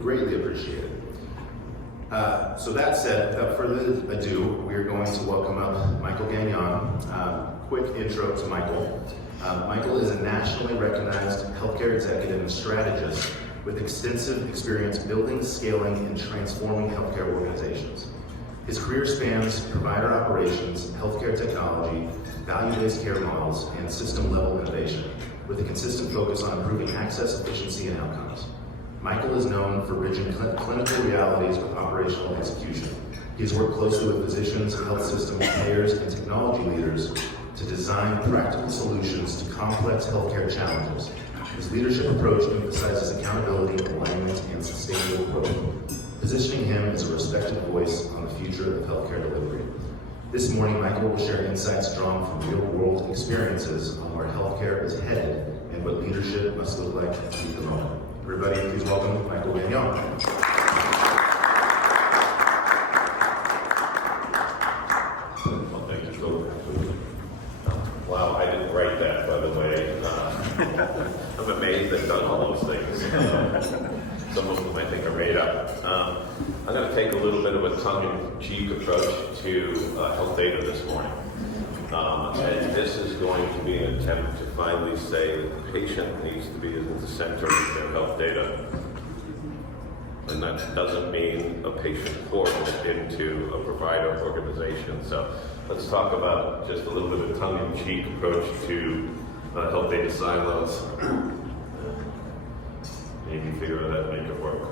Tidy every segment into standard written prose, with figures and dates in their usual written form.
Greatly appreciated. So that said, without further ado, we are going to welcome up Michael Gagnon. Quick intro to Michael. Michael is a nationally recognized healthcare executive and strategist with extensive experience building, scaling, and transforming healthcare organizations. His career spans provider operations, healthcare technology, value-based care models, and system-level innovation, with a consistent focus on improving access, efficiency, and outcomes. Michael is known for bridging clinical realities with operational execution. He has worked closely with physicians, health systems, payers, and technology leaders to design practical solutions to complex healthcare challenges. His leadership approach emphasizes accountability, alignment, and sustainable growth, positioning him as a respected voice on the future of healthcare delivery. This morning, Michael will share insights drawn from real-world experiences on where healthcare is headed and what leadership must look like to meet the moment. Everybody, please welcome Michael Gagnon. Well, thank you, Phil. Wow, I didn't write that, by the way. I'm amazed I've done all those things. Some of them I think are made up. I'm going to take a little bit of a tongue-in-cheek approach to health data this morning. And this is going to be an attempt to finally say that the patient needs to be at the center of their health data. And that doesn't mean a patient portal into a provider organization. So let's talk about just a little bit of a tongue-in-cheek approach to health data silos. Maybe figure out how to make it work.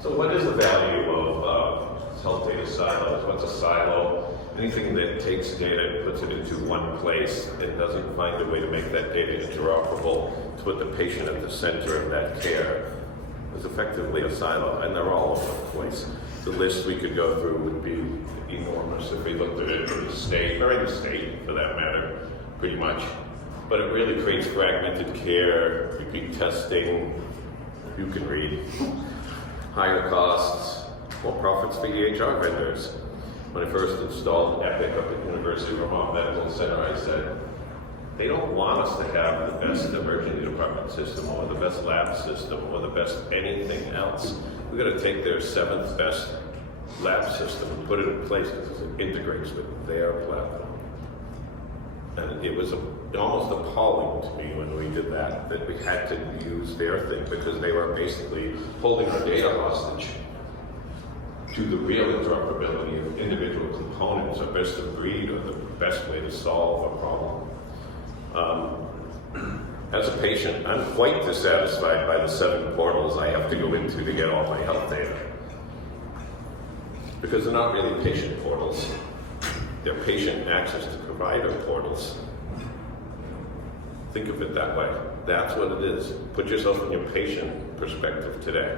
So what is the value of health data silos? What's a silo? Anything that takes data and puts it into one place and doesn't find a way to make that data interoperable to put the patient at the center of that care is effectively a silo, and they're all over the place. The list we could go through would be enormous if we looked at it in the state, or in the state for that matter, pretty much. But it really creates fragmented care, repeat testing, you can read, higher costs, more profits for EHR vendors. When I first installed Epic up at University of Vermont Medical Center, I said, they don't want us to have the best emergency department system or the best lab system or the best anything else. We've got to take their 7th best lab system and put it in place because it integrates with their platform. And it was almost appalling to me when we did that we had to use their thing because they were basically holding our data hostage to the real interoperability of individual components, or best of breed, or the best way to solve a problem. As a patient, I'm quite dissatisfied by the 7 portals I have to go into to get all my health data. Because they're not really patient portals. They're patient access to provider portals. Think of it that way. That's what it is. Put yourself in your patient perspective today.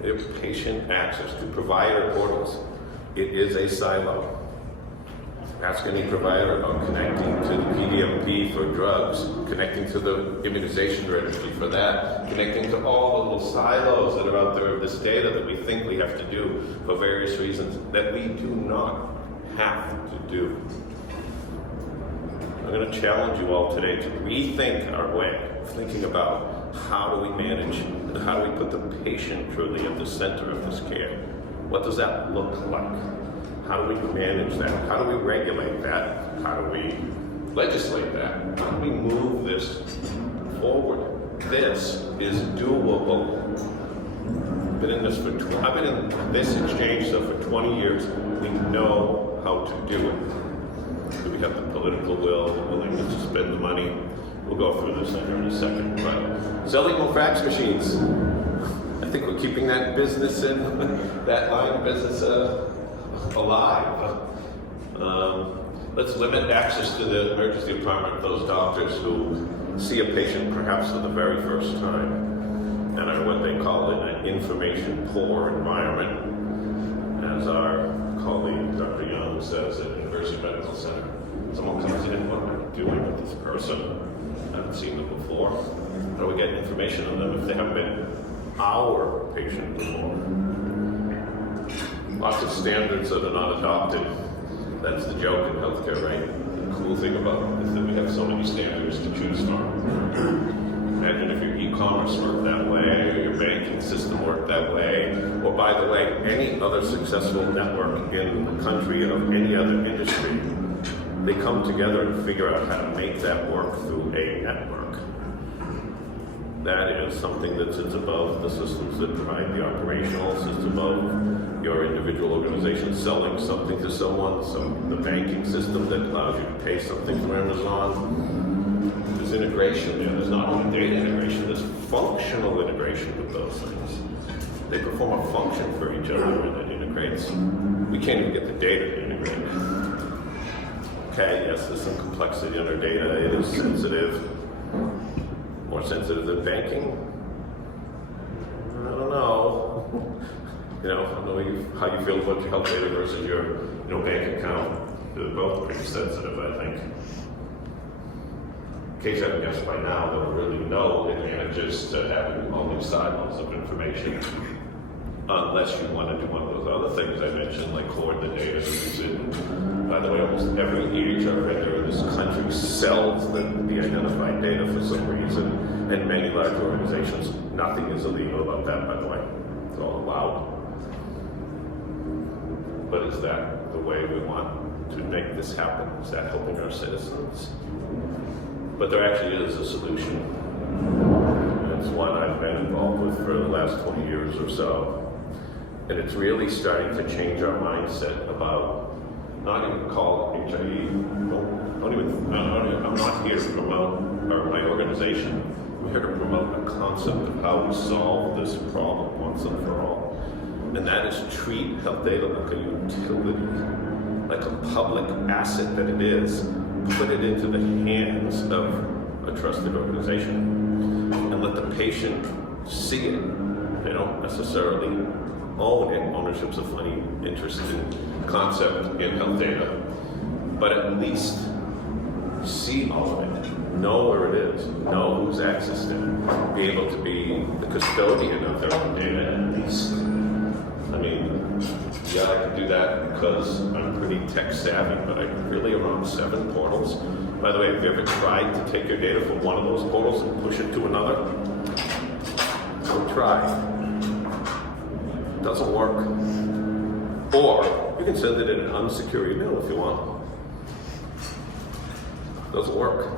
They have patient access to provider portals. It is a silo. Ask any provider about connecting to the PDMP for drugs, connecting to the immunization registry for that, connecting to all the little silos that are out there of this data that we think we have to do for various reasons that we do not have to do. I'm going to challenge you all today to rethink our way of thinking about how do we manage and how do we put the patient truly at the center of this care. What does that look like? How do we manage that? How do we regulate that? How do we legislate that? How do we move this forward? This is doable. I've been in this exchange stuff for 20 years. We know how to do it. Do we have the political will, the willingness to spend the money? We'll go through this in a second. But selling more fax machines. I think we're keeping that business in, that line of business alive. Let's limit access to the emergency department of those doctors who see a patient perhaps for the very first time and are what they call an information poor environment. As our colleague Dr. Young says at University Medical Center, someone comes in, what am I doing with this person? I haven't seen them before. How do we get information on them if they haven't been our patient before? Lots of standards that are not adopted. That's the joke in healthcare, right? cool thing about it is that we have so many standards to choose from. Imagine if your e-commerce worked that way, or your banking system worked that way, or by the way, any other successful network in the country of any other industry. They come together and figure out how to make that work through a network. That is something that sits above the systems that provide the operational, sits above your individual organization selling something to someone, the banking system that allows you to pay something from Amazon. There's integration there. There's not only data integration, there's functional integration with those things. They perform a function for each other when it integrates. We can't even get the data to integrate. Okay, yes, there's some complexity in our data. It is sensitive. More sensitive than banking? I don't know. I don't know how you feel about your health data versus your bank account. They're both pretty sensitive, I think. In case I haven't guessed by now, there are really no advantages to having all these silos of information. Unless you want to do one of those other things I mentioned, like hoard the data and use it. By the way, almost every EHR vendor in this country sells the identified data for some reason, and many large organizations, nothing is illegal about that, by the way. It's all allowed. But is that the way we want to make this happen? Is that helping our citizens? But there actually is a solution. It's one I've been involved with for the last 20 years or so. And it's really starting to change our mindset about not even call it HIE. I'm not here to promote my organization. I'm here to promote a concept of how we solve this problem once and for all. And that is treat health data like a utility, like a public asset that it is. Put it into the hands of a trusted organization and let the patient see it. They don't necessarily own it. Ownership's a funny, interesting concept in health data. But at least see all of it, know where it is, know who's accessed it, be able to be the custodian of their own data at least. I mean, yeah, I can do that because I'm pretty tech savvy, but I really around 7 portals. By the way, have you ever tried to take your data from one of those portals and push it to another? Don't try. It doesn't work. Or you can send it in an unsecure email if you want. Doesn't work.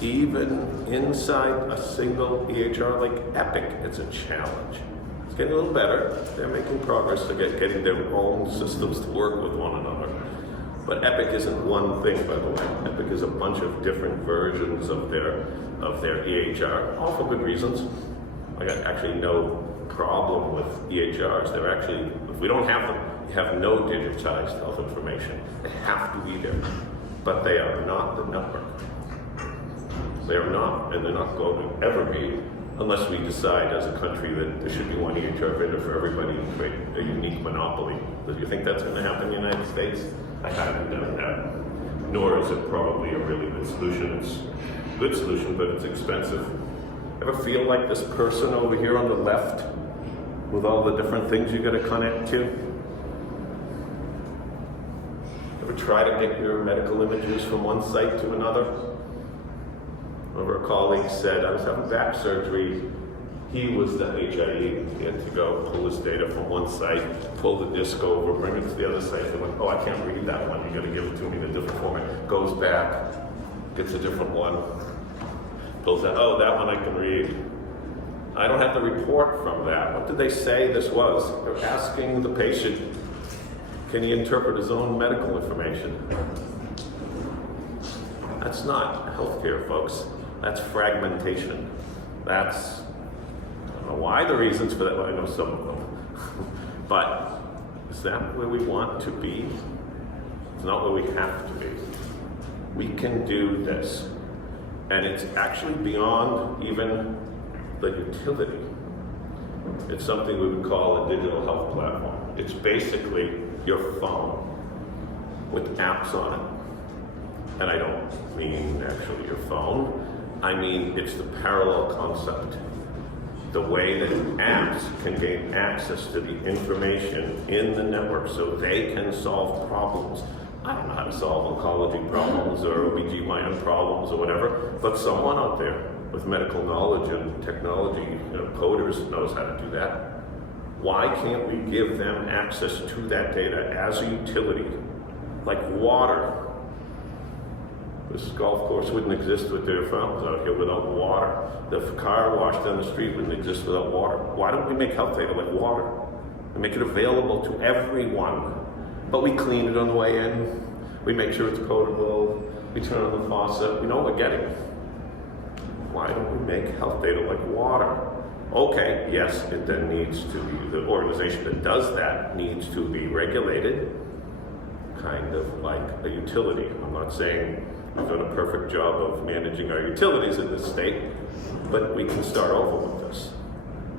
Even inside a single EHR like Epic, it's a challenge. It's getting a little better. They're making progress to getting their own systems to work with one another. But Epic isn't one thing, by the way. Epic is a bunch of different versions of their EHR, all for good reasons. I got actually no problem with EHRs. They're actually, if we don't have them, you have no digitized health information. They have to be there. But they are not the network. They are not, and they're not going to ever be, unless we decide as a country that there should be one EHR vendor for everybody and create a unique monopoly. Do you think that's going to happen in the United States? I haven't done that. Nor is it probably a really good solution. It's a good solution, but it's expensive. Ever feel like this person over here on the left with all the different things you got to connect to? Ever try to get your medical images from one site to another? One of our colleagues said, I was having back surgery. He was the HIE. He had to go pull his data from one site, pull the disc over, bring it to the other site. They went, oh, I can't read that one. You got to give it to me in a different format. Goes back, gets a different one. Pulls out, oh, that one I can read. I don't have the report from that. What did they say this was? They're asking the patient, can he interpret his own medical information? That's not healthcare, folks. That's fragmentation. That's, I don't know why the reasons for that, well, I know some of them. But is that where we want to be? It's not where we have to be. We can do this. And it's actually beyond even the utility. It's something we would call a digital health platform. It's basically your phone with apps on it. And I don't mean actually your phone. I mean it's the parallel concept. The way that apps can gain access to the information in the network so they can solve problems I don't know how to solve oncology problems or OBGYN problems or whatever, but someone out there with medical knowledge and technology, coders, knows how to do that. Why can't we give them access to that data as a utility, like water? This golf course wouldn't exist with their fountains out here without water. The car wash down the street wouldn't exist without water. Why don't we make health data like water and make it available to everyone? But we clean it on the way in. We make sure it's potable. We turn on the faucet. We know what we're getting. Why don't we make health data like water? Okay, yes, it then needs to be, the organization that does that needs to be regulated, kind of like a utility. I'm not saying we've done a perfect job of managing our utilities in this state, but we can start over with this.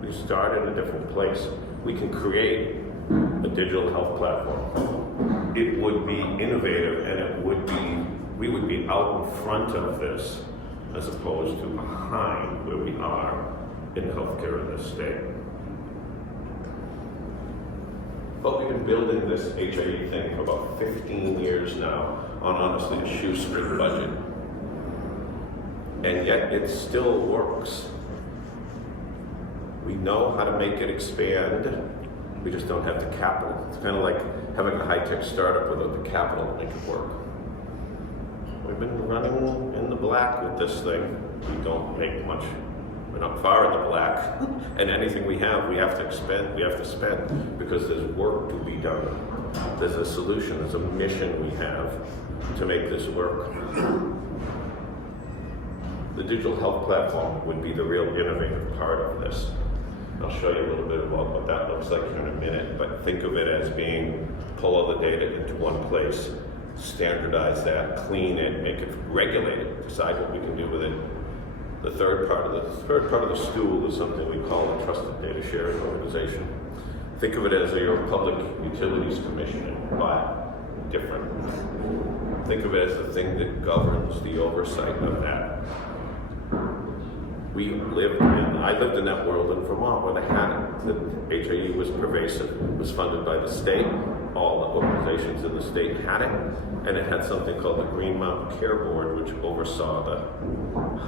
We start in a different place. We can create a digital health platform. It would be innovative, and we would be out in front of this as opposed to behind where we are in healthcare in this state. But we've been building this HIE thing for about 15 years now on honestly a shoestring budget. And yet it still works. We know how to make it expand. We just don't have the capital. It's kind of like having a high-tech startup without the capital to make it work. We've been running in the black with this thing. We don't make much. We're not far in the black. And anything we have to expend, we have to spend because there's work to be done. There's a solution, there's a mission we have to make this work. The digital health platform would be the real innovative part of this. I'll show you a little bit about what that looks like in a minute, but think of it as being, pull all the data into one place, standardize that, clean it, make it regulated, decide what we can do with it. The third part of the stool is something we call a trusted data sharing organization. Think of it as your public utilities commission, but different. Think of it as the thing that governs the oversight of that. I lived in that world in Vermont where they had it. The HIE was pervasive, it was funded by the state. All the organizations in the state had it, and it had something called the Green Mountain Care Board, which oversaw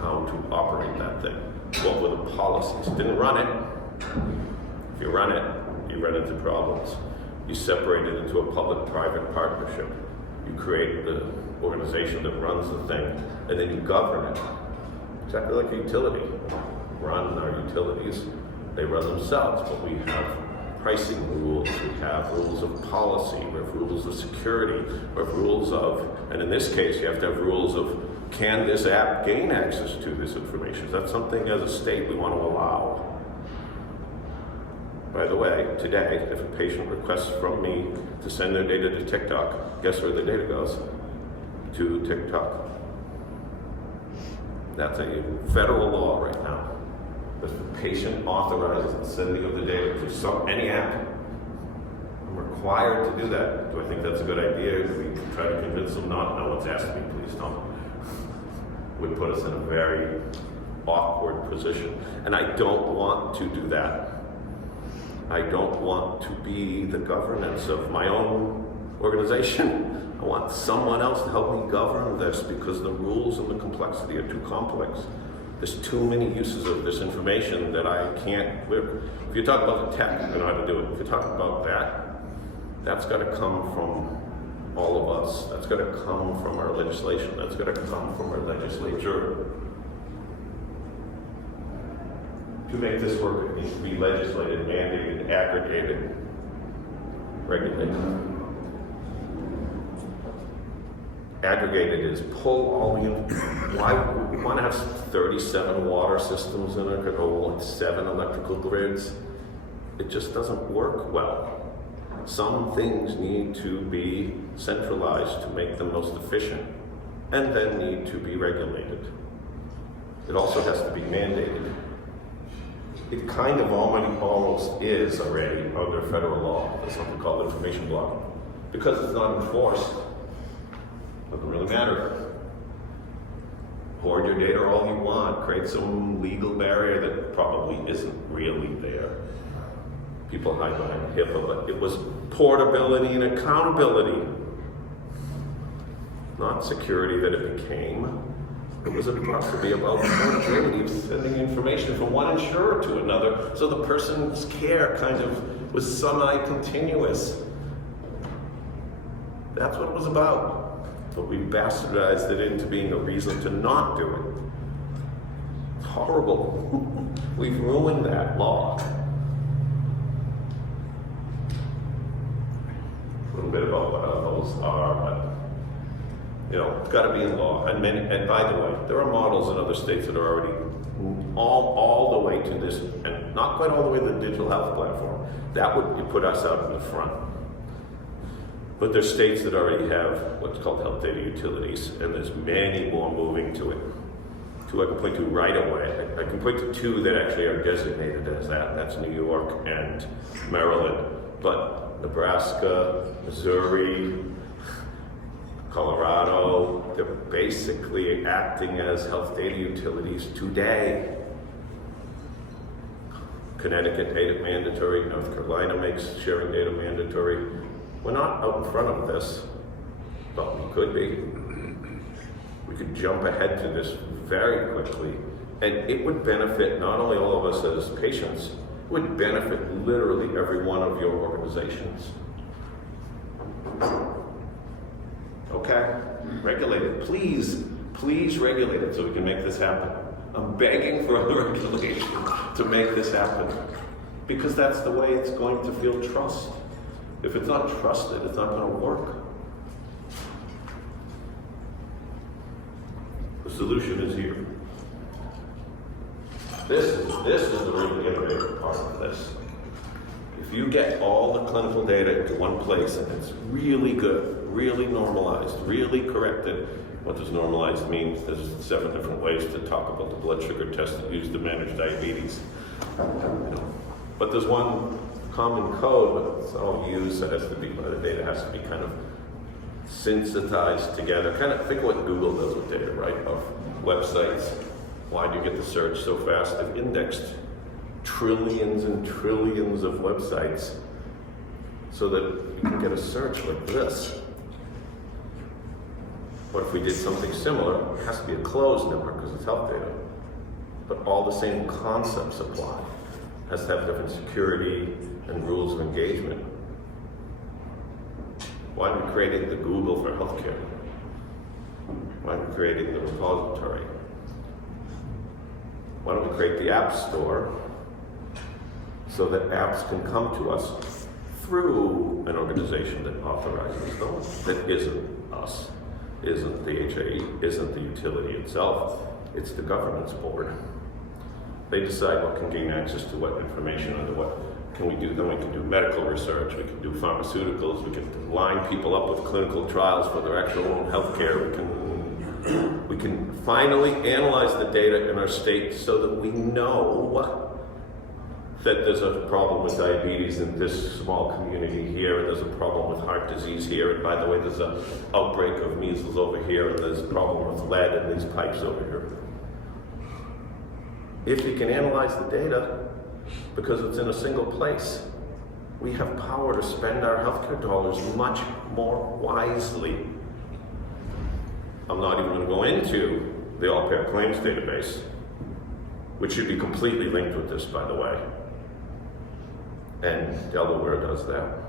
how to operate that thing. What were the policies? Didn't run it. If you run it, you run into problems. You separate it into a public-private partnership. You create the organization that runs the thing, and then you govern it. Exactly like a utility. Run our utilities, they run themselves, but we have pricing rules, we have rules of policy, we have rules of security, we have rules of, and in this case, you have to have rules of, can this app gain access to this information? That's something as a state we want to allow. By the way, today, if a patient requests from me to send their data to TikTok, guess where the data goes? To TikTok. That's a federal law right now. If the patient authorizes the sending of the data to any app, I'm required to do that. Do I think that's a good idea? Do we try to convince them not? No one's asked me, please don't. Would put us in a very awkward position. And I don't want to do that. I don't want to be the governance of my own organization. I want someone else to help me govern this because the rules and the complexity are too complex. There's too many uses of this information that I can't live. If you talk about the tech, I know how to do it. If you talk about that, that's got to come from all of us. That's got to come from our legislation. That's got to come from our legislature. To make this work, it needs to be legislated, mandated, aggregated, regulated. Aggregated is pull all the, why we want to have 37 water systems in it, or 7 electrical grids. It just doesn't work well. Some things need to be centralized to make them most efficient, and then need to be regulated. It also has to be mandated. It kind of almost is already under federal law. There's something called information blocking. Because it's not enforced, it doesn't really matter. Hoard your data all you want, create some legal barrier that probably isn't really there. People hide behind HIPAA, but it was portability and accountability. not security that it became. It was possibly about portability of sending information from one insurer to another, so the person's care kind of was semi-continuous. That's what it was about. But we bastardized it into being a reason to not do it. It's horrible. We've ruined that law. A little bit about what those are, but you know, it's got to be in law. And by the way, there are models in other states that are already all the way to this, and not quite all the way to the digital health platform. That would put us out in the front. But there's states that already have what's called health data utilities, and there's many more moving to it. Two I can point to right away. I can point to two that actually are designated as that. That's New York and Maryland. But Nebraska, Missouri, Colorado, they're basically acting as health data utilities today. Connecticut made it mandatory. North Carolina makes sharing data mandatory. We're not out in front of this, but we could be. We could jump ahead to this very quickly, and it would benefit not only all of us as patients, it would benefit literally every one of your organizations. Okay? Regulate it. Please regulate it so we can make this happen. I'm begging for a regulation to make this happen, because that's the way it's going to feel trust. If it's not trusted, it's not going to work. The solution is here. This is the really innovative part of this. If you get all the clinical data into one place and it's really good, really normalized, really corrected. What does normalized mean? There's 7 different ways to talk about the blood sugar test used to manage diabetes. But there's one common code, but it's all used, that has to be, the data has to be kind of synthesized together. Kind of think what Google does with data, right? Of websites. Why do you get the search so fast? They've indexed trillions and trillions of websites so that you can get a search like this. What if we did something similar? It has to be a closed network because it's health data, but all the same concepts apply. It has to have different security and rules of engagement. Why are we creating the Google for healthcare? Why are we creating the repository? Why don't we create the App Store so that apps can come to us through an organization that authorizes them, that isn't us, isn't the HAE, isn't the utility itself, it's the governance board. They decide what can gain access to what information under what can we do. Then we can do medical research, we can do pharmaceuticals, we can line people up with clinical trials for their actual own healthcare. We can finally analyze the data in our state so that we know that there's a problem with diabetes in this small community here, and there's a problem with heart disease here, and by the way, there's an outbreak of measles over here, and there's a problem with lead in these pipes over here. If we can analyze the data, because it's in a single place, we have power to spend our healthcare dollars much more wisely. I'm not even going to go into the all-payer claims database, which should be completely linked with this, by the way. And Delaware does that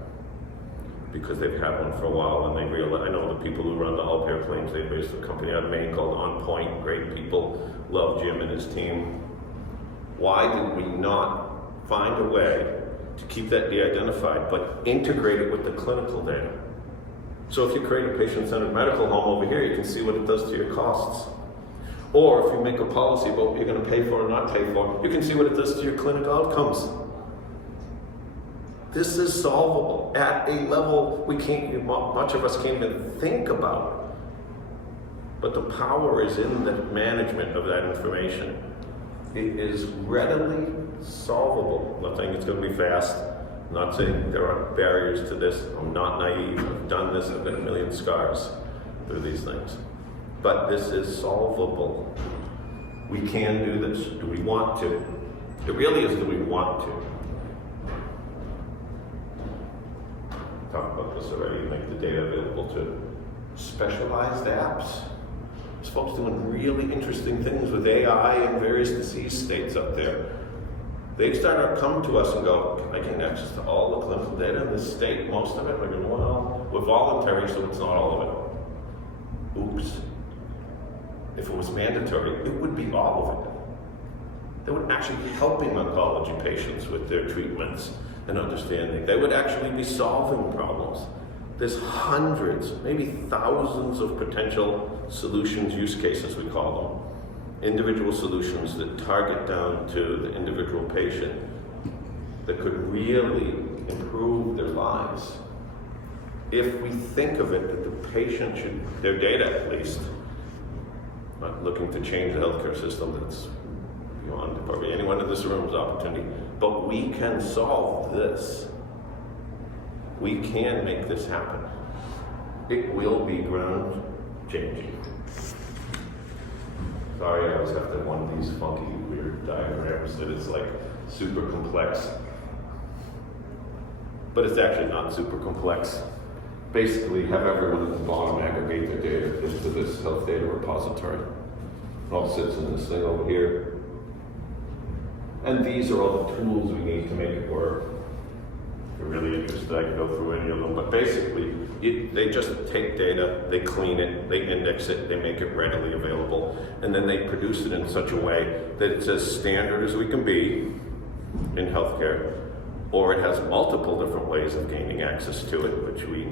because they've had one for a while, and they realize, I know the people who run the all-payer claims database, a company out of Maine called On Point, great people, love Jim and his team. Why did we not find a way to keep that de-identified, but integrate it with the clinical data? So if you create a patient-centered medical home over here, you can see what it does to your costs. Or if you make a policy about what you're going to pay for or not pay for, you can see what it does to your clinical outcomes. This is solvable at a level much of us can't even think about. But the power is in the management of that information. It is readily solvable. I'm not saying it's going to be fast. I'm not saying there are barriers to this. I'm not naive. I've done this. I've got a million scars through these things. But this is solvable. We can do this. Do we want to? It really is, do we want to? Talk about this already, make the data available to specialized apps. There's folks doing really interesting things with AI in various disease states up there. They started to come to us and go, can I gain access to all the clinical data in this state, most of it? We're going, well, we're voluntary, so it's not all of it. Oops. If it was mandatory, it would be all of it. They would actually be helping oncology patients with their treatments and understanding. They would actually be solving problems. There's hundreds, maybe thousands of potential solutions, use cases we call them. Individual solutions that target down to the individual patient that could really improve their lives. If we think of it that the patient should, their data at least, not looking to change the healthcare system, that's beyond probably anyone in this room's opportunity, but we can solve this. We can make this happen. It will be ground changing. Sorry, I always have to have one of these funky, weird diagrams that is like super complex. But it's actually not super complex. Basically, have everyone at the bottom aggregate their data into this health data repository. It all sits in this thing over here. And these are all the tools we need to make it work. If you're really interested, I can go through any of them. But basically, they just take data, they clean it, they index it, they make it readily available, and then they produce it in such a way that it's as standard as we can be in healthcare, or it has multiple different ways of gaining access to it, which we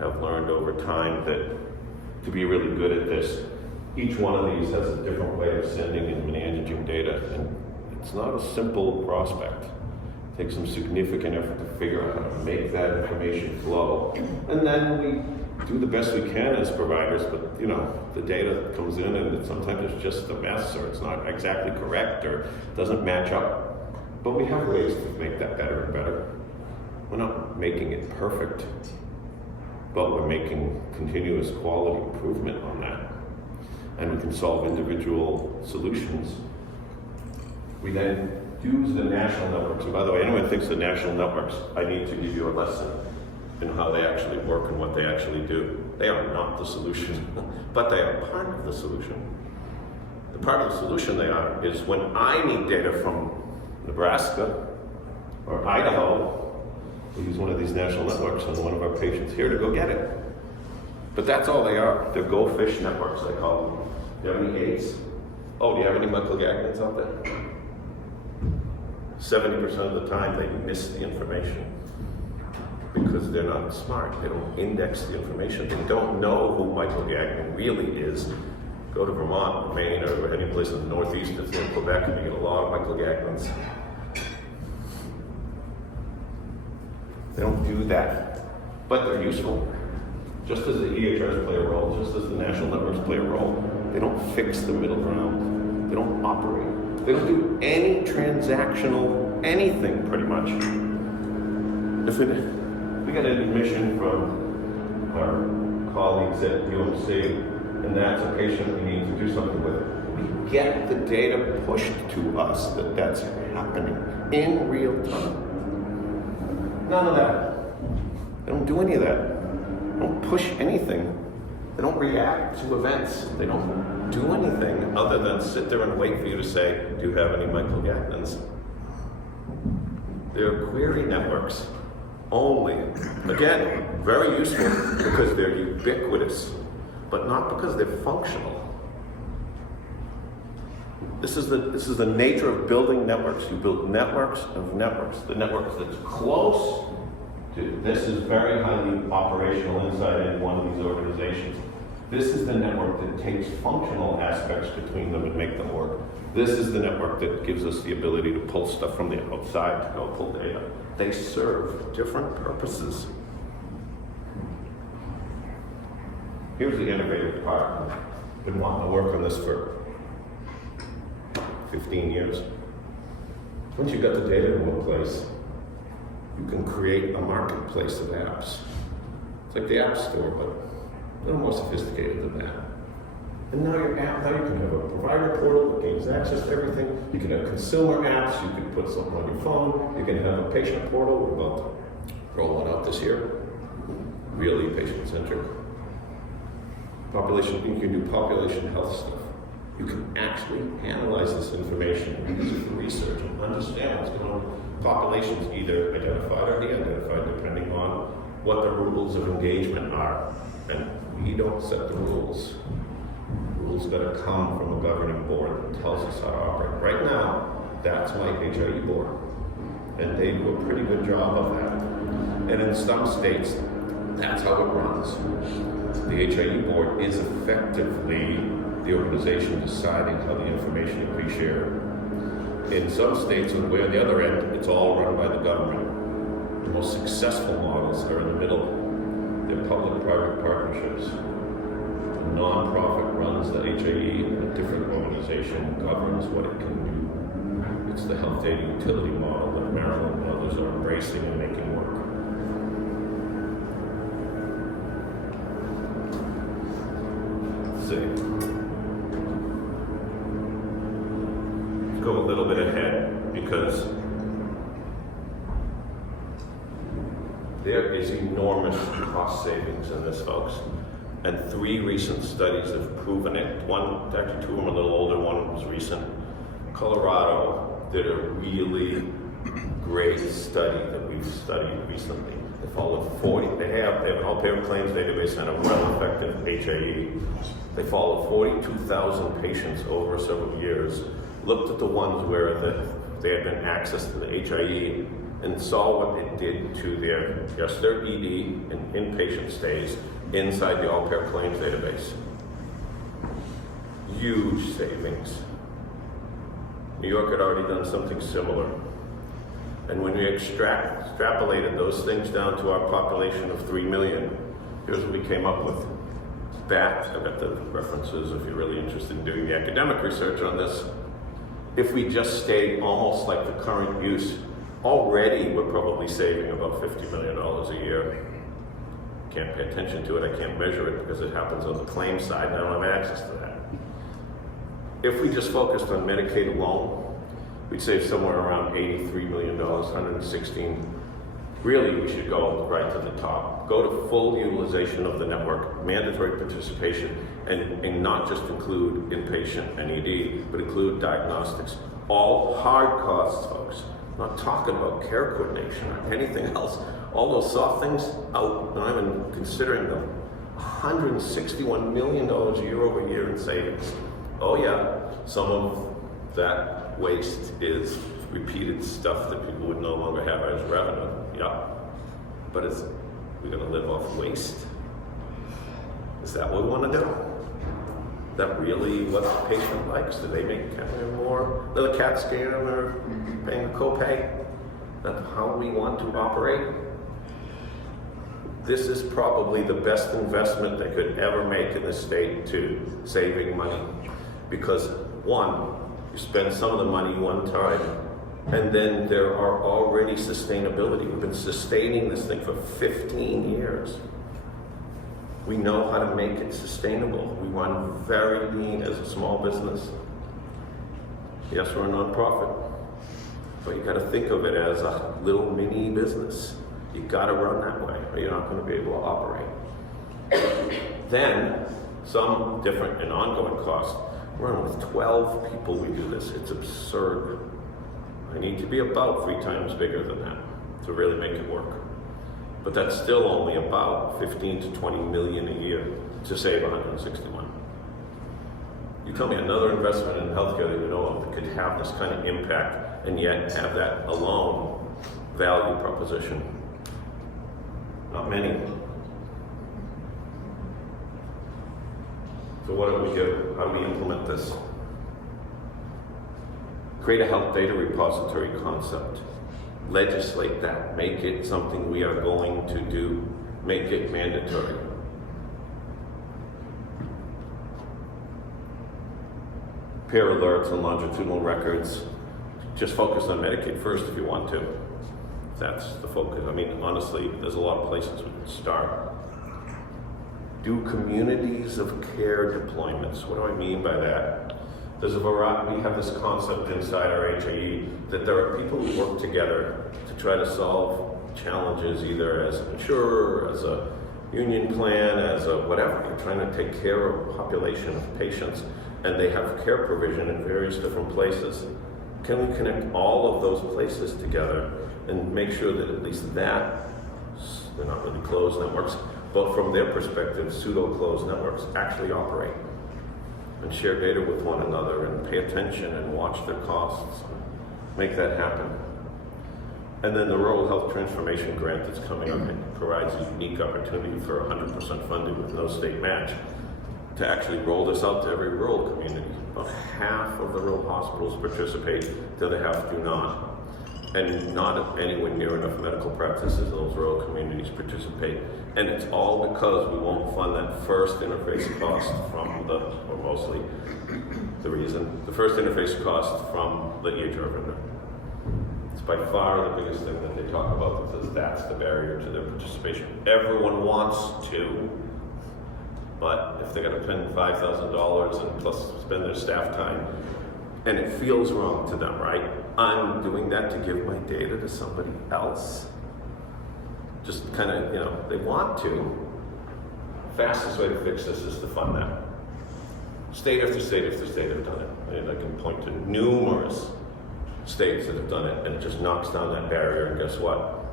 have learned over time that to be really good at this, each one of these has a different way of sending and managing data, and it's not a simple prospect. It takes some significant effort to figure out how to make that information flow. And then we do the best we can as providers, but the data comes in and sometimes it's just a mess, or it's not exactly correct, or doesn't match up. But we have ways to make that better and better. We're not making it perfect, but we're making continuous quality improvement on that. And we can solve individual solutions. We then use the national networks. And by the way, anyone who thinks the national networks, I need to give you a lesson in how they actually work and what they actually do. They are not the solution, but they are part of the solution. The part of the solution they are is when I need data from Nebraska or Idaho, we use one of these national networks and one of our patients here to go get it. But that's all they are. They're goldfish networks, they call them. Do you have any gates? Oh, do you have any Michael Gagnons out there? 70% of the time they miss the information because they're not smart. They don't index the information. They don't know who Michael Gagnon really is. Go to Vermont, or Maine, or any place in the Northeast, it's in Quebec, and you get a lot of Michael Gagnons. They don't do that, but they're useful. Just as the EHRs play a role, just as the national networks play a role, they don't fix the middle ground. They don't operate. They don't do any transactional anything, pretty much. We got an admission from our colleagues at UMC, and that's a patient we need to do something with. We get the data pushed to us that that's happening in real time. None of that. They don't do any of that. They don't push anything. They don't react to events. They don't do anything other than sit there and wait for you to say, do you have any Michael Gagnons? They're query networks only. Again, very useful because they're ubiquitous, but not because they're functional. This is the nature of building networks. You build networks of networks. The network that's close to this is very highly operational inside any one of these organizations. This is the network that takes functional aspects between them and make them work. This is the network that gives us the ability to pull stuff from the outside to go pull data. They serve different purposes. Here's the innovative part. I've been wanting to work on this for 15 years. Once you've got the data in one place, you can create a marketplace of apps. It's like the App Store, but a little more sophisticated than that. And now your app, now you can have a provider portal that gains access to everything. You can have consumer apps, you can put something on your phone, you can have a patient portal. We're about to roll one out this year. Really patient-centric. you can do population health stuff. You can actually analyze this information and use it for research and understand what's going on. Populations either identified or de-identified depending on what the rules of engagement are. And we don't set the rules. Rules got to come from a governing board that tells us how to operate. Right now, that's my HIE board. And they do a pretty good job of that. And in some states, that's how it runs. The HIE board is effectively the organization deciding how the information will be shared. In some states, when we're on the other end, it's all run by the government. The most successful models are in the middle. They're public-private partnerships. A non-profit runs the HIE, and a different organization governs what it can do. It's the health data utility model that Maryland and others are embracing and making work. Let's see. Let's go a little bit ahead because there is enormous cost savings in this, folks. And 3 recent studies have proven it. One, actually 2 of them are a little older, one was recent. Colorado did a really great study that we've studied recently. They followed 40, they have an all-payer claims database and a well-effective HIE. They followed 42,000 patients over several years, looked at the ones where they had been accessed to the HIE and saw what it did to their ED and inpatient stays inside the all-payer claims database. Huge savings. New York had already done something similar. And when we extrapolated those things down to our population of 3 million, here's what we came up with. I've got the references if you're really interested in doing the academic research on this. If we just stayed almost like the current use, already we're probably saving about $50 million a year. Can't pay attention to it, I can't measure it because it happens on the claim side and I don't have access to that. If we just focused on Medicaid alone, we'd save somewhere around $83 million, 116. Really, we should go right to the top. Go to full utilization of the network, mandatory participation, and not just include inpatient and ED, but include diagnostics. All hard costs, folks. I'm not talking about care coordination or anything else. All those soft things out, and I'm even considering them. $161 million year over year in savings. Oh yeah, some of that waste is repeated stuff that people would no longer have as revenue. Yeah, but we're going to live off waste? Is that what we want to do? Is that really what the patient likes? Do they make more? Little CAT scan or paying a copay? That's how we want to operate? This is probably the best investment they could ever make in the state to saving money. Because one, you spend some of the money one time, and then there are already sustainability. We've been sustaining this thing for 15 years. We know how to make it sustainable. We run very lean as a small business. Yes, we're a nonprofit, but you gotta think of it as a little mini business. You gotta run that way, or you're not gonna be able to operate. Then, some different and ongoing costs. We're on with 12 people we do this. It's absurd. I need to be about 3 times bigger than that to really make it work. But that's still only about 15 to 20 million a year to save 161. You tell me another investment in healthcare that you know of that could have this kind of impact and yet have that alone value proposition. Not many. So what do we do? How do we implement this? Create a health data repository concept. Legislate that. Make it something we are going to do. Make it mandatory. Pair alerts and longitudinal records. Just focus on Medicaid first if you want to. That's the focus. I mean, honestly, there's a lot of places we can start. Do communities of care deployments. What do I mean by that? There's a variety, we have this concept inside our HIE that there are people who work together to try to solve challenges either as an insurer, as a union plan, as a whatever. You're trying to take care of a population of patients, and they have care provision in various different places. Can we connect all of those places together and make sure that at least that, they're not really closed networks, but from their perspective, pseudo-closed networks actually operate and share data with one another and pay attention and watch their costs, make that happen. And then the Rural Health Transformation Grant that's coming up provides a unique opportunity for 100% funding with no state match to actually roll this out to every rural community. About half of the rural hospitals participate, the other half do not. And not anywhere near enough medical practices in those rural communities participate. And it's all because we won't fund that first interface cost from the, or mostly the reason, the first interface cost from the EHR vendor. It's by far the biggest thing that they talk about, because that's the barrier to their participation. Everyone wants to, but if they're gonna spend $5,000 and plus spend their staff time, and it feels wrong to them, right? I'm doing that to give my data to somebody else. Just kind of, you know, they want to. Fastest way to fix this is to fund that. State after state after state have done it. And I can point to numerous states that have done it, and it just knocks down that barrier, and guess what?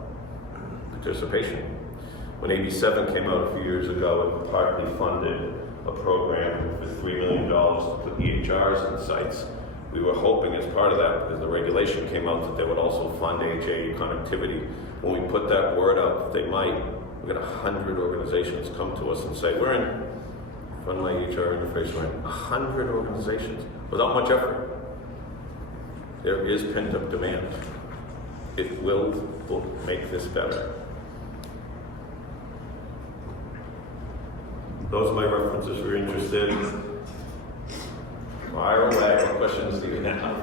Participation. When AB7 came out a few years ago, it partly funded a program for $3 million to put EHRs in sites. We were hoping as part of that, because the regulation came out, that they would also fund HA connectivity. When we put that word out, they might, we got 100 organizations come to us and say, we're in frontline EHR interface, we're in 100 organizations without much effort. There is pent-up demand. It will make this better. Those are my references if you're interested. Fire away. What questions do you have?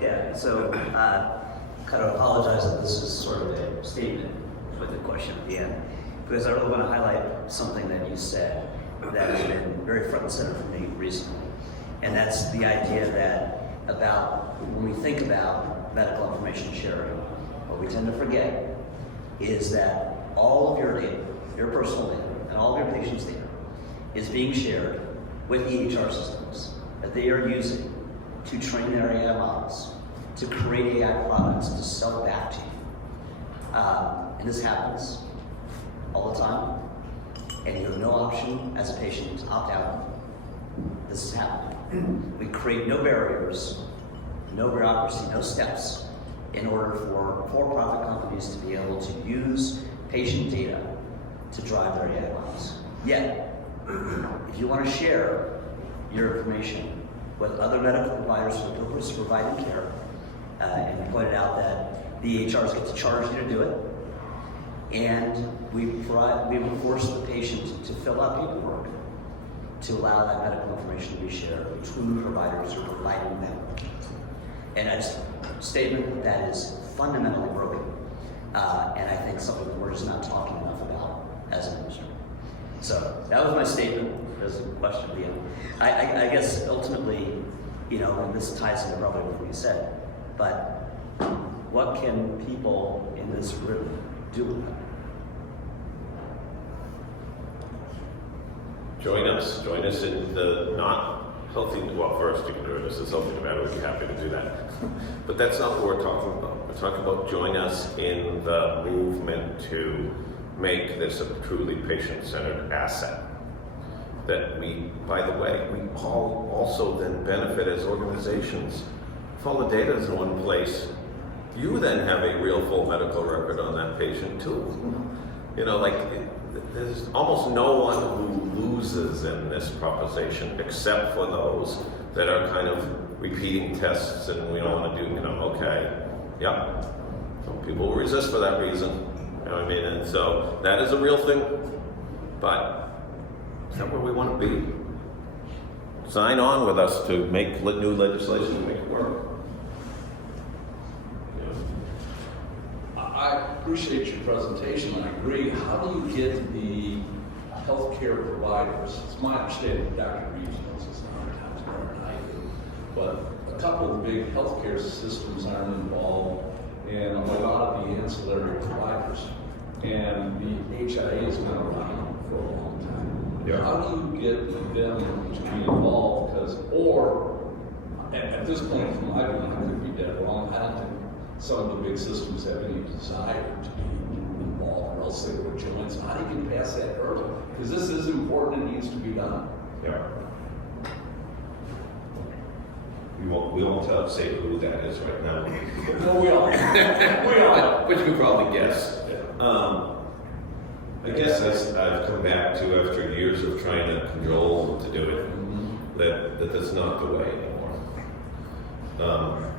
Yeah. So, kind of apologize that this is sort of a statement with a question at the end, because I really want to highlight something that you said that has been very front and center for me recently, and that's the idea that about when we think about medical information sharing, what we tend to forget is that all of your data, your personal data, and all of your patients' data is being shared with EHR systems that they are using to train their AI models, to create AI products, to sell back to you. And this happens all the time, and you have no option as a patient to opt out. This is happening. We create no barriers, no bureaucracy, no steps in order for-profit companies to be able to use patient data to drive their AI models. Yet, if you want to share your information with other medical providers for the purpose of providing care, and you pointed out that the EHRs get to charge you to do it, and we would force the patient to fill out paperwork to allow that medical information to be shared between the providers who are providing them. And that's a statement that is fundamentally broken, and I think something that we're just not talking enough about as an industry. So that was my statement. There's a question at the end. I guess ultimately, you know, and this ties into probably what you said, but what can people in this room do with that? Join us in the not healthy, well, first you can do it, this is Healthy Nevada, we'd be happy to do that. But that's not what we're talking about. We're talking about join us in the movement to make this a truly patient-centered asset. That we, by the way, we all also then benefit as organizations. If all the data is in one place, you then have a real full medical record on that patient too. You know, like, there's almost no one who loses in this proposition except for those that are kind of repeating tests and we don't want to do, you know, okay, yep. Some people will resist for that reason, you know what I mean? And so that is a real thing, but is that where we want to be? Sign on with us to make new legislation to make it work. I appreciate your presentation, and I agree. How do you get the healthcare providers? It's my understanding, Dr. Reeves knows this 100 times more than I do, but a couple of big healthcare systems aren't involved, and a lot of the ancillary providers and the HIA has been around for a long time. Yeah. How do you get them to be involved? Because, or at this point, from my view, I could be dead wrong. I don't think some of the big systems have any desire to be involved, or else they would join. So how do you get past that hurdle? Because this is important and needs to be done. Yeah. We won't say who that is right now. No, we all. We all. But you can probably guess. I guess I've come back to, after years of trying to control them to do it, that that's not the way anymore.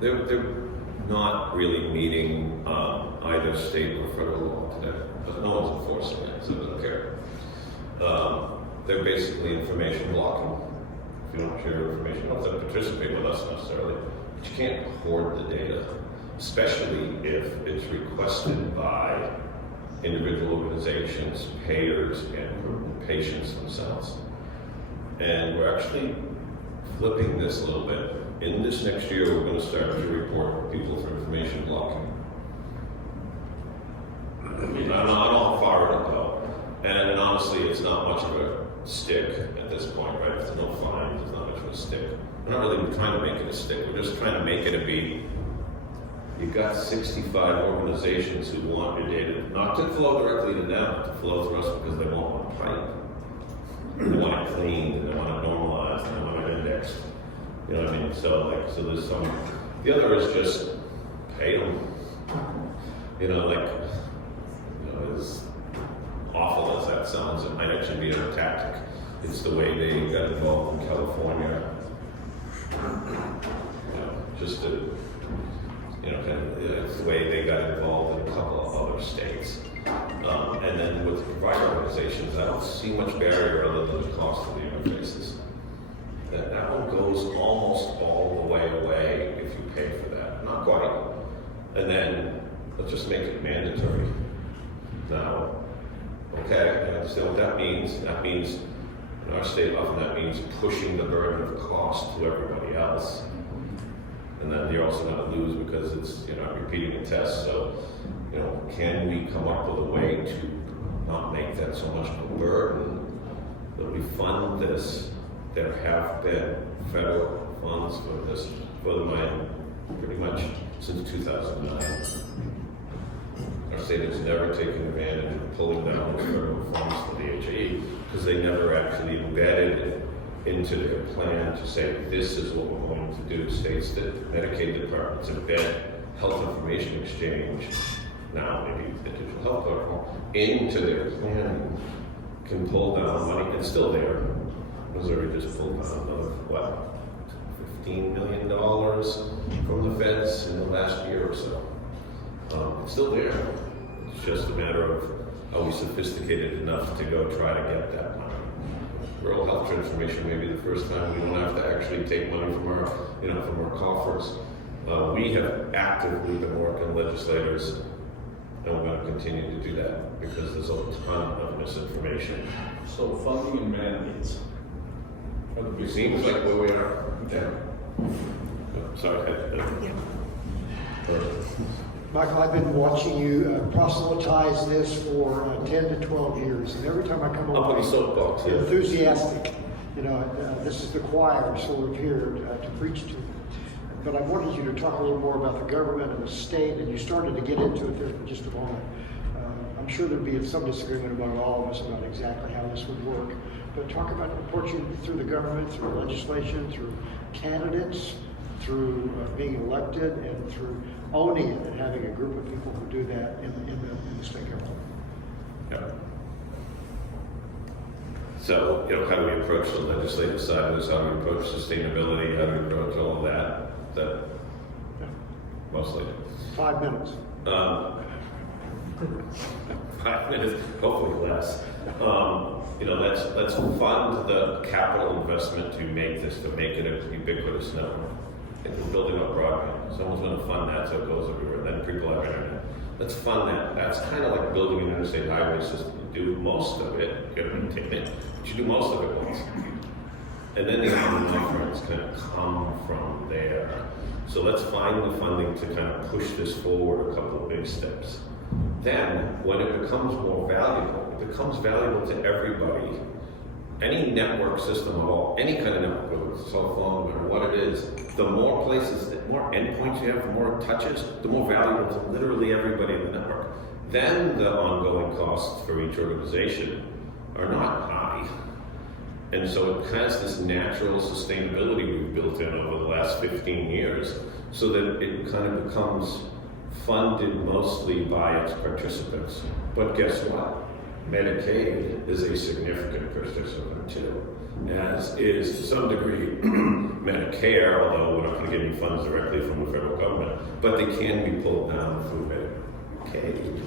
They're not really meeting either state or federal law today, but no one's enforcing it, so it doesn't care. They're basically information blocking. If you don't share information, you don't have to participate with us necessarily, but you can't hoard the data, especially if it's requested by individual organizations, payers, and patients themselves. And we're actually flipping this a little bit. In this next year, we're going to start to report people for information blocking. I don't know how far it'll go. And honestly, it's not much of a stick at this point, right? If there's no fines, there's not much of a stick. We're not really trying to make it a stick. We're just trying to make it a beat. You've got 65 organizations who want your data, not to flow directly to them, but to flow to us because they won't want to fight. They want it cleaned, and they want it normalized, and they want it indexed. You know what I mean? So there's some. The other is just pay them. As awful as that sounds, it might actually be a tactic. It's the way they got involved in California. It's the way they got involved in a couple of other states. And then with the provider organizations, I don't see much barrier other than the cost of the interfaces. That one goes almost all the way away if you pay for that. Not quite. And then let's just make it mandatory. Now, okay, I understand what that means. That means, in our state, often that means pushing the burden of cost to everybody else. And then you're also going to lose because you're not repeating a test. So, can we come up with a way to not make that so much of a burden that we fund this? There have been federal funds for this for the mine pretty much since 2009. Our state has never taken advantage of pulling down those federal funds for the HAE because they never actually embedded it into their plan to say this is what we're going to do. States that Medicaid departments embed health information exchange, now maybe the digital health protocol, into their planning, can pull down money. It's still there. Missouri just pulled down another, $15 million from the feds in the last year or so. It's still there. It's just a matter of are we sophisticated enough to go try to get that money. Rural health transformation may be the first time we don't have to actually take money from our coffers. We have actively been working with legislators, and we're going to continue to do that because there's a ton of misinformation. So funding and mandates. It seems like where we are. Yeah. Sorry. Michael, I've been watching you proselytize this for 10 to 12 years, and every time I come Up on along, the soapbox, yeah. enthusiastic. This is the choir sort of here to preach to. But I wanted you to talk a little more about the government and the state, and you started to get into it there for just a moment. I'm sure there'd be some disagreement among all of us about exactly how this would work. But talk about approaching through the government, through legislation, through candidates, through being elected, and through owning it and having a group of people who do that in the state government. Yeah. So, how do we approach the legislative side of this? How do we approach sustainability? How do we approach all of that? Mostly. 5 minutes. 5 minutes, hopefully less. Let's fund the capital investment to make it a ubiquitous network. If we're building up broadband, someone's going to fund that so it goes everywhere. Then people have internet. Let's fund that. That's kind of like building an interstate highway system. You do most of it, you got to maintain it, but you do most of it once. And then the money is going to come from there. So let's find the funding to kind of push this forward a couple of big steps. Then, when it becomes more valuable, it becomes valuable to everybody. Any network system of all, any kind of network, whether it's a cell phone or what it is, the more places, the more endpoints you have, the more touches, the more valuable to literally everybody in the network. Then the ongoing costs for each organization are not high. And so it has this natural sustainability we've built in over the last 15 years, so that it kind of becomes funded mostly by its participants. But guess what? Medicaid is a significant participant too, as is to some degree Medicare, although we're not going to get any funds directly from the federal government, but they can be pulled down through Medicaid.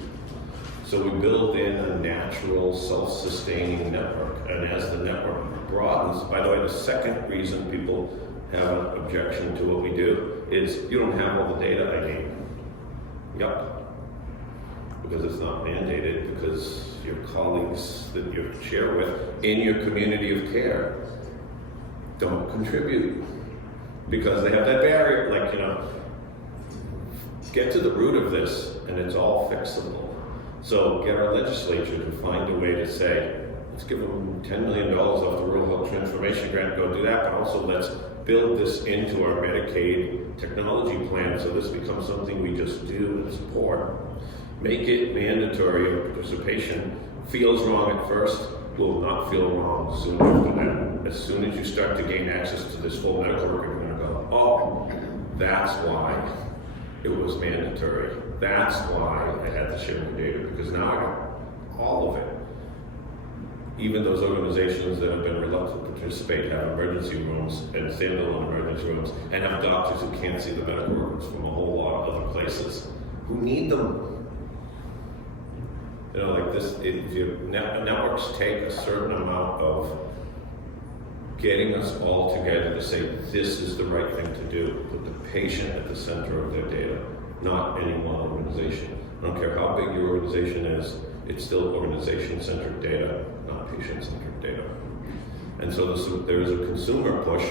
So we build in a natural self-sustaining network, and as the network broadens, by the way, the second reason people have an objection to what we do is you don't have all the data I need. Yep. Because it's not mandated, because your colleagues that you share with in your community of care don't contribute. Because they have that barrier, like, get to the root of this and it's all fixable. So get our legislature to find a way to say, let's give them $10 million off the Rural Health Transformation Grant, go do that, but also let's build this into our Medicaid technology plan so this becomes something we just do and support. Make it mandatory participation. Feels wrong at first, will not feel wrong soon after that. As soon as you start to gain access to this full medical record, you're gonna go, oh, that's why it was mandatory. That's why I had to share the data, because now I got all of it. Even those organizations that have been reluctant to participate have emergency rooms and standalone emergency rooms and have doctors who can't see the medical records from a whole lot of other places who need them. Like this, if networks take a certain amount of getting us all together to say this is the right thing to do, put the patient at the center of their data, not any one organization. I don't care how big your organization is, it's still organization-centered data, not patient-centered data. And so there is a consumer push,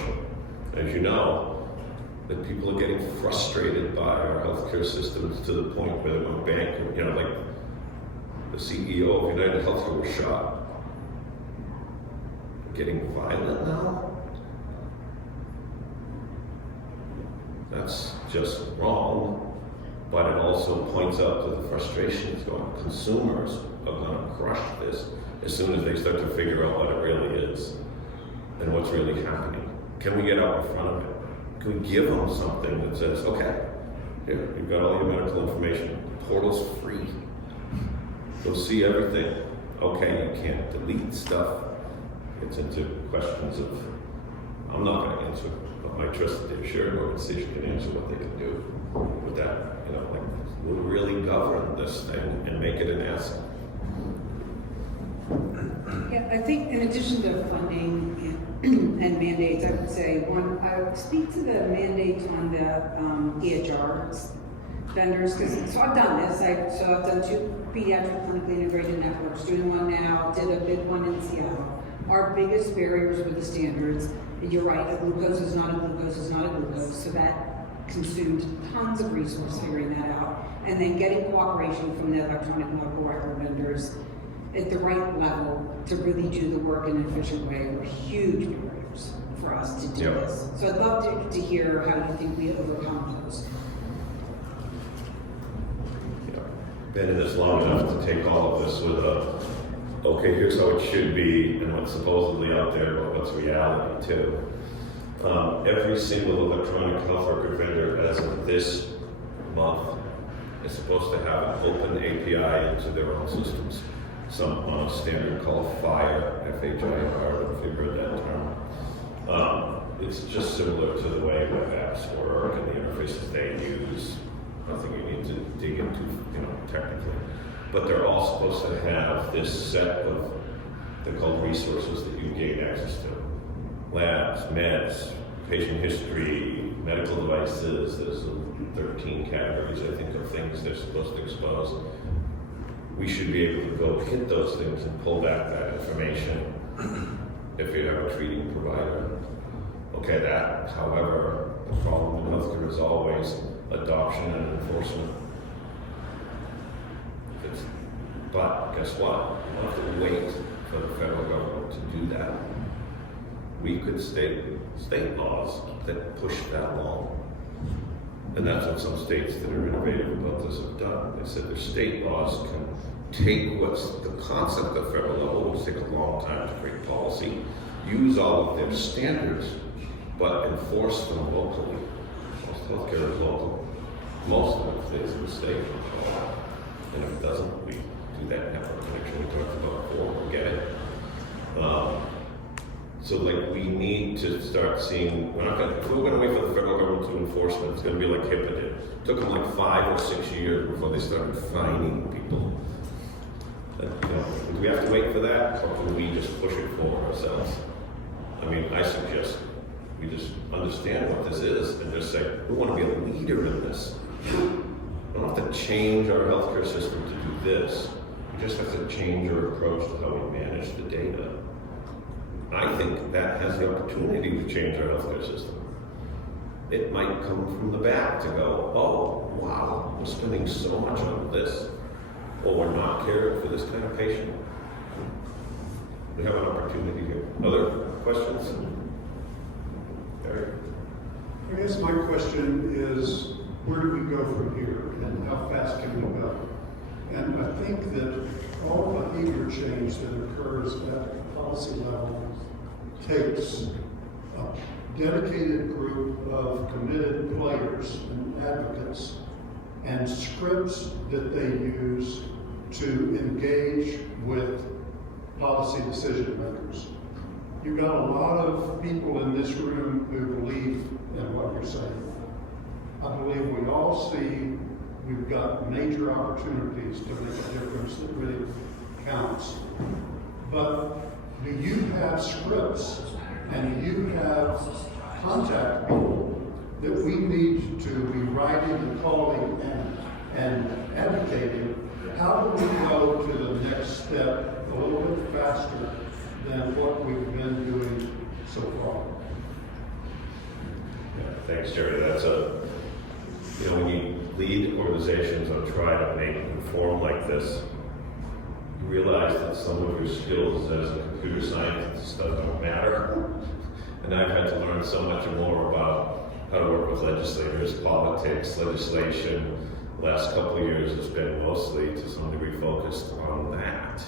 as you know, that people are getting frustrated by our healthcare systems to the point where they're going bankrupt. Like the CEO of United Healthcare was shot. Getting violent now? That's just wrong, but it also points out to the frustrations going. Consumers are going to crush this as soon as they start to figure out what it really is and what's really happening. Can we get out in front of it? Can we give them something that says, okay, here, you've got all your medical information, the portal's free. Go see everything. Okay, you can't delete stuff. It's into questions of, I'm not going to answer, but I trust that the insured organization can answer what they can do with that. We'll really govern this thing and make it an asset. Yeah, I think in addition to funding and mandates, I would say I would speak to the mandates on the EHR vendors, because so I've done this. I've done 2 pediatric clinically integrated networks, doing one now, did a big one in Seattle. Our biggest barriers were the standards. And you're right, a glucose is not a glucose is not a glucose, so that consumed tons of resource figuring that out. And then getting cooperation from the electronic medical record vendors at the right level to really do the work in an efficient way were huge barriers for us to do this. So I'd love to hear how you think we overcome those. Been in this long enough to take all of this with okay, here's how it should be and what's supposedly out there, but what's reality too. Every single electronic health record vendor as of this month is supposed to have an open API into their own systems. Some on a standard called FHIR, F-H-I-R, I don't know if you've heard that term. It's just similar to the way web apps work and the interfaces they use. Nothing you need to dig into, technically. But they're all supposed to have this set of, they're called resources that you gain access to. Labs, meds, patient history, medical devices, there's 13 categories, I think, of things they're supposed to expose. We should be able to go hit those things and pull back that information if you have a treating provider. Okay, that, however, the problem in healthcare is always adoption and enforcement. But guess what? We don't have to wait for the federal government to do that. We could state laws that push that along. And that's what some states that are innovative about this have done. They said their state laws can take what's the concept of federal level, which takes a long time to create policy, use all of their standards, but enforce them locally. Most healthcare is local. Most of it stays in the state. And if it doesn't, we do that now. Make sure we talked about before, we get it. So like we need to start seeing, if we're gonna wait for the federal government to enforce it, it's gonna be like HIPAA did. It took them like 5 or 6 years before they started fining people. Do we have to wait for that, or can we just push it for ourselves? I mean, I suggest we just understand what this is and just say, we want to be a leader in this. We don't have to change our healthcare system to do this. We just have to change our approach to how we manage the data. I think that has the opportunity to change our healthcare system. It might come from the back to go, oh, wow, we're spending so much on this, or we're not caring for this kind of patient. We have an opportunity here. Other questions? Eric? I guess my question is, where do we go from here, and how fast can we go? And I think that all behavior change that occurs at the policy level takes a dedicated group of committed players and advocates and scripts that they use to engage with policy decision makers. You've got a lot of people in this room who believe in what you're saying. I believe we all see we've got major opportunities to make a difference that really counts. But do you have scripts and do you have contact people that we need to be writing and calling and advocating? How do we go to the next step a little bit faster than what we've been doing so far? Yeah, thanks, Jerry. That's when you lead organizations or try to make them form like this, you realize that some of your skills as a computer scientist don't matter. And I've had to learn so much more about how to work with legislators, politics, legislation. Last couple of years has been mostly, to some degree, focused on that.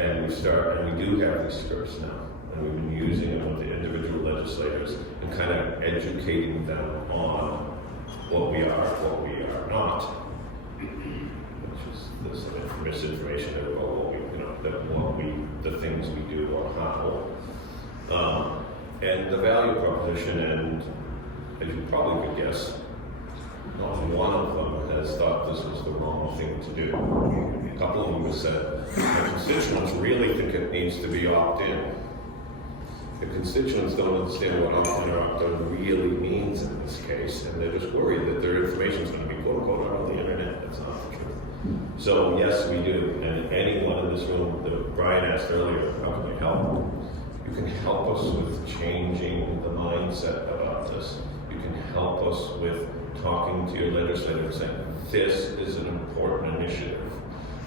And we do have these scripts now. And we've been using them with the individual legislators and kind of educating them on what we are, what we are not, which is this misinformation about the things we do or how, and the value proposition. And as you probably could guess, not one of them has thought this was the wrong thing to do. A couple of them have said, the constituents really think it needs to be opt-in. The constituents don't understand what opt-in or opt-out really means in this case, and they're just worried that their information is going to be quote-unquote on the internet. That's not the truth. So yes, we do, and anyone in this room, that Brian asked earlier, how can we help? You can help us with changing the mindset about this. You can help us with talking to your legislator and saying, this is an important initiative,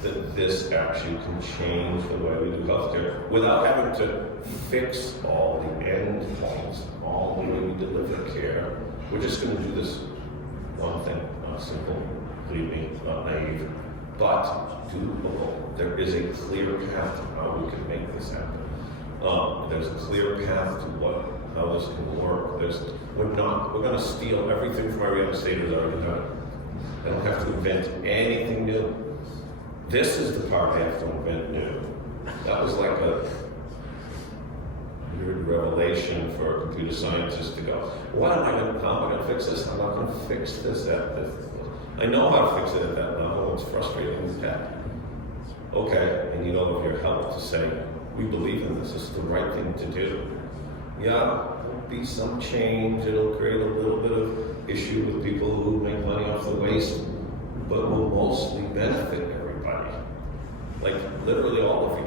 that this actually can change the way we do healthcare without having to fix all the end points, all the way we deliver care. We're just going to do this one thing, not simple, believe me, not naive, but doable. There is a clear path to how we can make this happen. There's a clear path to how this can work. We're going to steal everything from every other state that's already done it. I don't have to invent anything new. This is the part I have to invent new. That was like a weird revelation for a computer scientist to go, how am I going to fix this? I'm not going to fix this at this. I know how to fix it at that level. It's frustrating as heck. Okay, and you know, of your help to say, we believe in this. This is the right thing to do. Yeah, there'll be some change. It'll create a little bit of issue with people who make money off the waste, but will mostly benefit everybody. Like literally all of you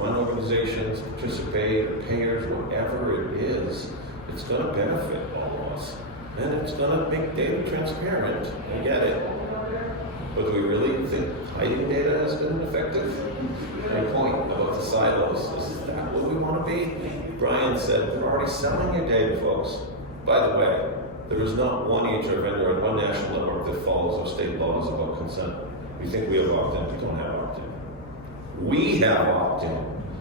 run organizations, participate, payers, whatever it is, it's going to benefit all of us. And it's going to make data transparent. I get it. But do we really think hiding data has been effective? My point about the silos, is that what we want to be? Brian said, we're already selling your data, folks. By the way, there is not one EHR vendor and one national network that follows our state laws about consent. We think we have opt-in, we don't have opt-in. We have opt-in,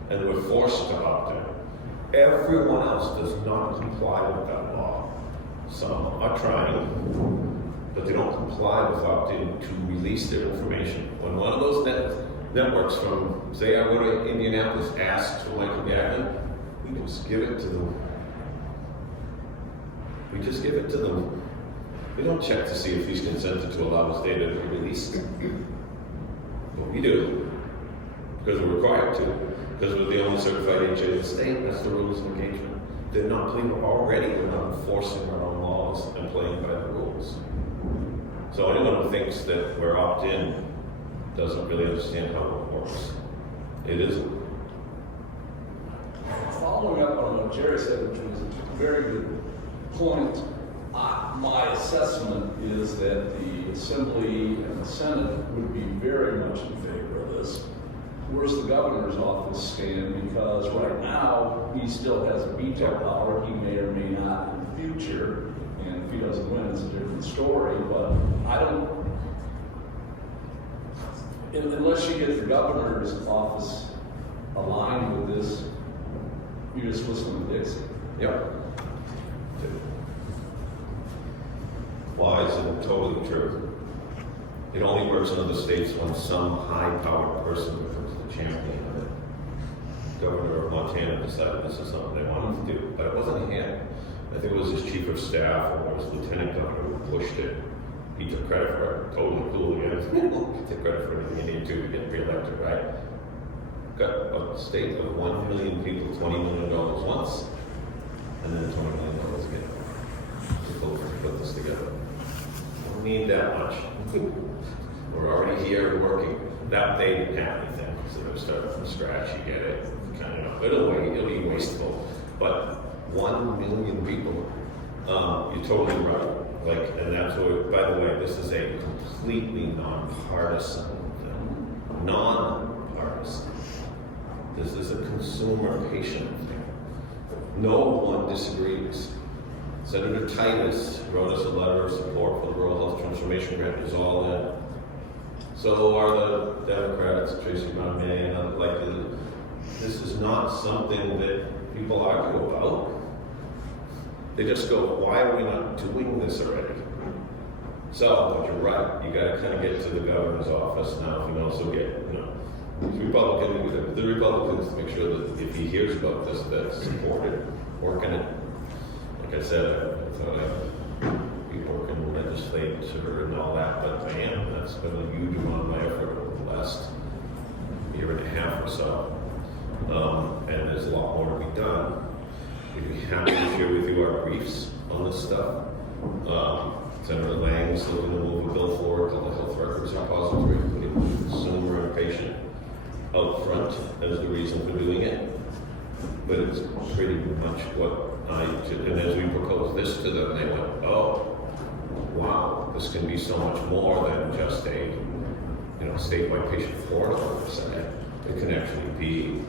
and we're forced to opt-in. Everyone else does not comply with that law. Some are trying, but they don't comply with opt-in to release their information. When one of those networks from, say I go to Indianapolis, asks for Michael Gagnon, we just give it to them. We just give it to them. We don't check to see if he's consented to allow his data to be released. But we do, because we're required to, because we're the only certified HA in the state. That's the rules of engagement. They're not playing already. We're not enforcing our own laws and playing by the rules. So anyone who thinks that we're opt-in doesn't really understand how it works. It isn't. Following up on what Jerry said, which was a very good point, my assessment is that the Assembly and the Senate would be very much in favor of this. Where's the governor's office stand? Because right now, he still has a veto power. He may or may not in the future. And if he doesn't win, it's a different story. But I don't, unless you get the governor's office aligned with this, you're just whistling to Dixie. Yep. Wise and totally true. It only works in other states when some high-powered person becomes the champion of it. Governor of Montana decided this is something they wanted to do, but it wasn't him. I think it was his chief of staff or his lieutenant governor who pushed it. He took credit for it. Totally cool again. He took credit for anything he needed to get re-elected, right? Got a state of 1 million people, $20 million once, and then $20 million again to put this together. Don't need that much. We're already here working. That they didn't have anything, so they're starting from scratch. You get it, kind of. It'll be wasteful. But 1 million people, you're totally right. Like, and that's what. By the way, this is a completely nonpartisan thing. Nonpartisan. This is a consumer patient thing. No one disagrees. Senator Titus wrote us a letter of support for the Rural Health Transformation Grant. Is all in. So are the Democrats, Tracy Brown May, and like this is not something that people argue about. They just go, why are we not doing this already? So, but you're right. You got to kind of get to the governor's office now. If you can also get, the Republicans to make sure that if he hears about this, that's supported, working it. Like I said, I thought I'd be working legislature and all that, but man, that's been a huge amount of my effort over the last year and a half or so. And there's a lot more to be done. We'd be happy to share with you our briefs on this stuff. Senator Lang's looking to move a bill forward called the Health Records Repository, putting the consumer and patient out front as the reason for doing it. But it's pretty much what and as we proposed this to them, they went, oh, wow, this can be so much more than just a statewide patient portal per se. It can actually be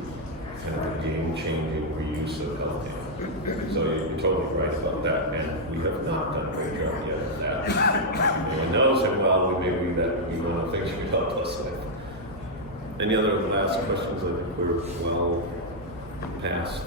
kind of a game-changing reuse of health data. So you're totally right about that, and we have not done a great job yet of that. Everyone knows how well maybe that we want to think should help us with. Any other last questions? I think we're well past.